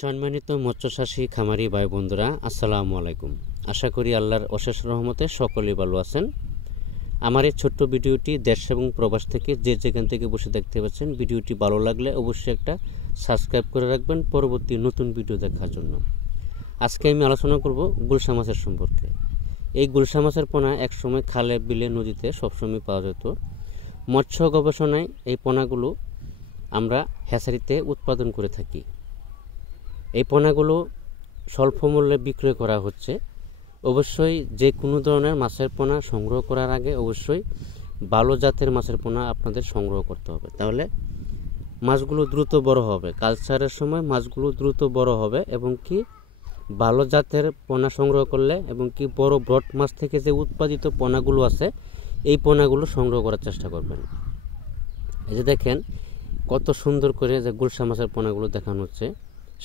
সম্মানিত মৎস্যচাষী খামারি ভাই বন্ধুরা, আসসালামু আলাইকুম। আশা করি আল্লাহর অশেষ রহমতে সকলেই ভালো আছেন। আমার এই ছোট্ট ভিডিওটি দেশ এবং প্রবাস থেকে যে যেখান থেকে বসে দেখতে পাচ্ছেন, ভিডিওটি ভালো লাগলে অবশ্যই একটা সাবস্ক্রাইব করে রাখবেন পরবর্তী নতুন ভিডিও দেখার জন্য। আজকে আমি আলোচনা করব গুলশা মাছের সম্পর্কে। এই গুলশা মাছের পোনা একসময় খালে, বিলে, নদীতে সবসময় পাওয়া যেত। মৎস্য গবেষণায় এই পোনাগুলো আমরা হ্যাচারিতে উৎপাদন করে থাকি। এই পোনাগুলো স্বল্প মূল্যে বিক্রয় করা হচ্ছে। অবশ্যই যে কোনো ধরনের মাছের পোনা সংগ্রহ করার আগে অবশ্যই ভালো জাতের মাছের পোনা আপনাদের সংগ্রহ করতে হবে, তাহলে মাছগুলো দ্রুত বড় হবে। কালচারের সময় মাছগুলো দ্রুত বড় হবে এবং কি ভালো জাতের পোনা সংগ্রহ করলে এবং কি বড় ব্রড মাছ থেকে যে উৎপাদিত পোনাগুলো আছে এই পোনাগুলো সংগ্রহ করার চেষ্টা করবেন। এই যে দেখেন কত সুন্দর করে যে গুলশা মাছের পোনাগুলো দেখানো হচ্ছে,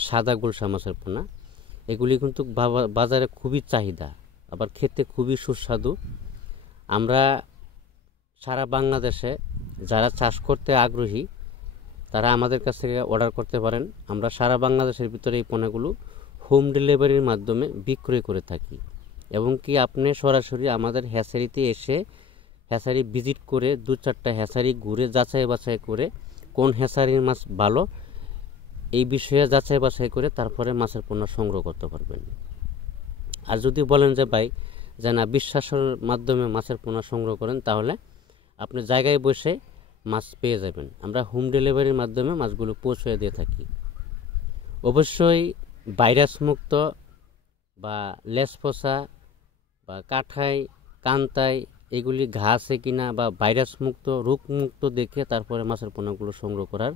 সাদা গুলশা মাছের পোনা। এগুলি কিন্তু বাজারে খুবই চাহিদা, আবার খেতে খুবই সুস্বাদু। আমরা সারা বাংলাদেশে যারা চাষ করতে আগ্রহী তারা আমাদের কাছ থেকে অর্ডার করতে পারেন। আমরা সারা বাংলাদেশের ভিতরে এই পোনাগুলো হোম ডেলিভারির মাধ্যমে বিক্রয় করে থাকি এবং কি আপনি সরাসরি আমাদের হ্যাচারিতে এসে হ্যাচারি ভিজিট করে 2-4টা হ্যাচারি ঘুরে যাচাই বাছাই করে কোন হ্যাচারির মাছ ভালো এই বিষয়ে যাচাই বাছাই করে তারপরে মাছের পোনা সংগ্রহ করতে পারবেন। আর যদি বলেন যে ভাই যে না বিশ্বাসের মাধ্যমে মাছের পোনা সংগ্রহ করেন, তাহলে আপনি জায়গায় বসে মাছ পেয়ে যাবেন। আমরা হোম ডেলিভারির মাধ্যমে মাছগুলো পৌঁছে দিয়ে থাকি। অবশ্যই ভাইরাস মুক্ত বা লেজ পচা বা কাঠাই, কান্তাই এগুলি ঘাসে কিনা বা ভাইরাস মুক্ত, রোগ মুক্ত দেখে তারপরে মাছের পোনাগুলো সংগ্রহ করার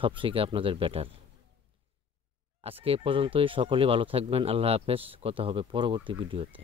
সবথেকে আপনাদের বেটার। আজকে এ পর্যন্তই। সকলেই ভালো থাকবেন। আল্লাহ হাফেজ। কথা হবে পরবর্তী ভিডিওতে।